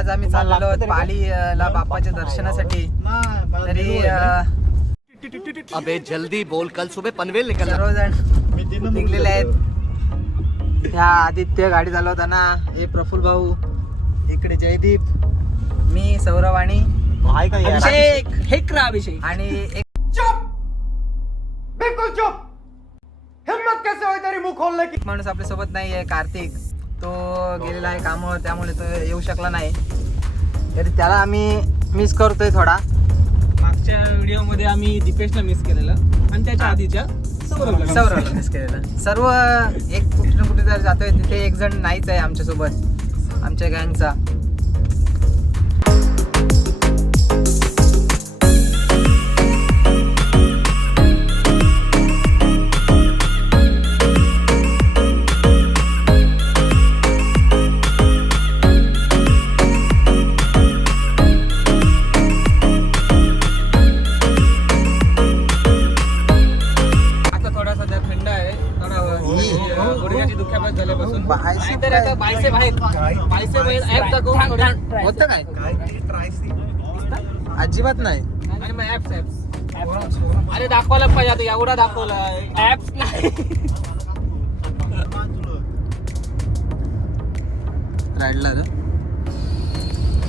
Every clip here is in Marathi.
आज आम्ही चाललेलो आहोत पालीला बाप्पाच्या दर्शनासाठी. तरी अबे जल्दी बोल, कल सुबह पनवेल निकल. सर्वजण निघलेले आहेत. ह्या आदित्य गाडी चालवताना, हे प्रफुल्ल भाऊ, इकडे जयदीप, मी सौरभ आणि अभिषेक हेकरा अभिषेक आणि एक बिल्कुल चुप. हिम्मत कैसे होई तेरी मुंह खोलने की. माणूस आपल्या सोबत नाही आहे, कार्तिक. तो गेलेला आहे कामावर, त्यामुळे तो येऊ शकला नाही. तरी त्याला आम्ही मिस करतोय थोडा. मागच्या व्हिडिओ मध्ये आम्ही दीपेशला मिस केलेलं आणि त्याच्या आधीच्या सौरभला मिस केलेलं. सर्व एक कुठे ना कुठे जर जातोय तिथे एक जण नाहीच आहे आमच्या सोबत, आमच्या गँगचा. होतं काय अजिबात नाही. अरे दाखवायला पाहिजे, आता एवढा दाखवला ऍप्स नाही. राईडला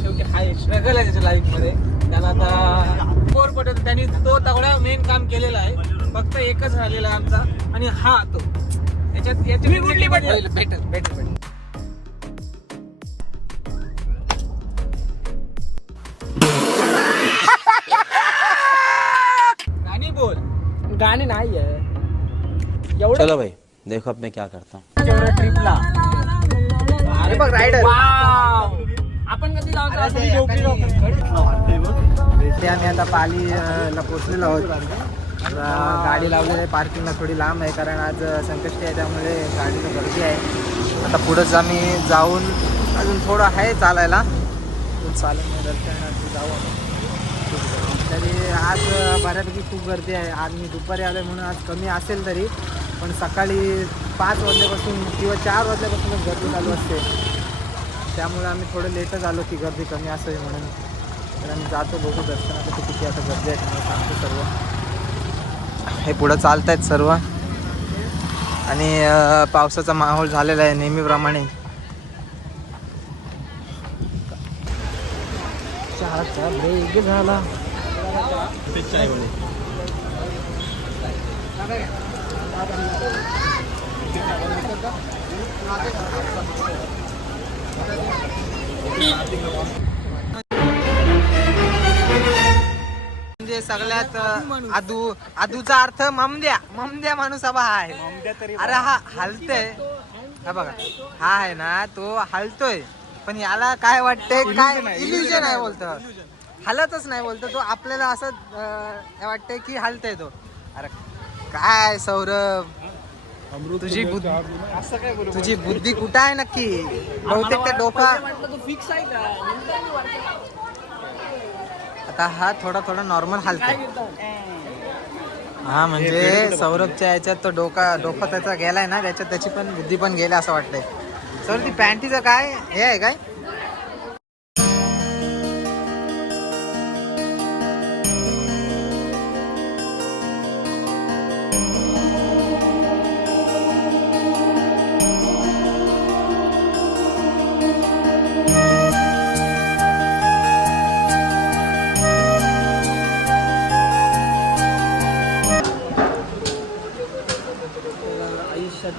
शेवटी हाय स्ट्रगल आहे त्याच्या लाईफ मध्ये. त्याला आता बोर पडत, त्यांनी तो तेवढा मेन काम केलेलं आहे. फक्त एकच राहिलेला आहे आमचा, आणि हा तो याच्यात भेटेल. गाणी बोल. गाणी नाही आहे एवढं. चलो भाई देखो अब मैं क्या करता हूँ. ट्रिपला अरे बघ रायडर. आपण कधी लावतो ते आम्ही आता पालीला पोहोचलेलो आहोत. गाडी लावलेली आहे पार्किंगला, थोडी लांब आहे कारण आज संकष्टी आहे, त्यामुळे गाडीला गर्दी आहे. आता पुढंच आम्ही जाऊन अजून थोडं आहे चालायला, चालून दर्शनासाठी जाऊ आम्ही. तरी आज बऱ्यापैकी खूप गर्दी आहे. आज मी दुपारी आलो म्हणून आज कमी असेल तरी, पण सकाळी 5 वाजल्यापासून किंवा 4 वाजल्यापासूनच गर्दी चालू असते. त्यामुळे आम्ही थोडं लेटच आलो की गर्दी कमी असेल म्हणून. तर आम्ही जातो, बघू दर्शनासाठी किती आता गर्दी आहे तुम्हाला सांगतो. सर्व हे पुढं चालत आहेत सर्व, आणि पावसाचा माहोल झालेला आहे नेहमीप्रमाणे. चहाचा ब्रेक झाला. म्हणजे सगळ्यात आदूचा अर्थ ममद्या माणूस हवा आहे. अरे हा हलतोय, हा बघा, हा आहे ना तो हलतोय, पण याला काय वाटतंय, काय इल्युजन आहे बोलतो, हलतच नाही बोलतो तो. आपल्याला असं वाटतंय की हलतोय तो. अरे काय सौरभ, तुझी बुद्धी कुठं आहे नक्की? बहुतेक त्या डोका आता हा थोडा नॉर्मल हालतोय. हा म्हणजे सौरभच्या याच्यात तो डोका त्याचा गेलाय ना, त्याच्यात त्याची पण बुद्धी पण गेला असं वाटतंय. सर ती पॅन्टीचं काय हे आहे काय?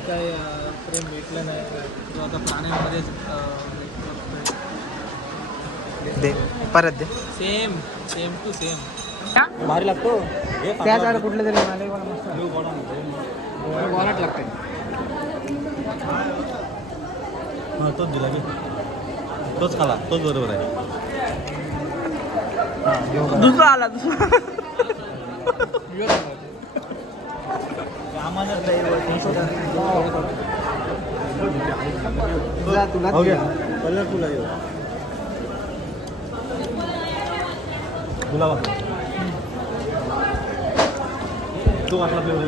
काय प्रेम भेटलं नाही, तो आता प्राण्यांमध्येच दे परत दे. सेम टू सेम भारी लागतो. त्या झाड कुठलं तरी मला मस्त बोलाट लागते. तोच दिला मी, तोच खाला, तोच बरोबर आहे. दुसरा आला दुसरा. कलरफुल आहे गुलाब. तो वाटला फ्लेवर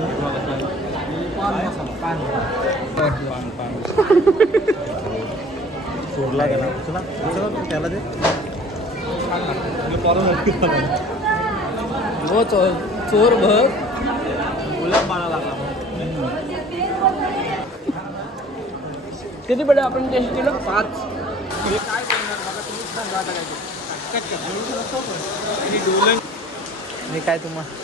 चोरला गेला चला चला त्याला दे हो चोर बघ गुलाब बाळा लागला किती वेळा आपण टेस्ट केलं 5. काय करणार बघा तुम्हीच सांगा आता काय ते. मी काय तुम्हाला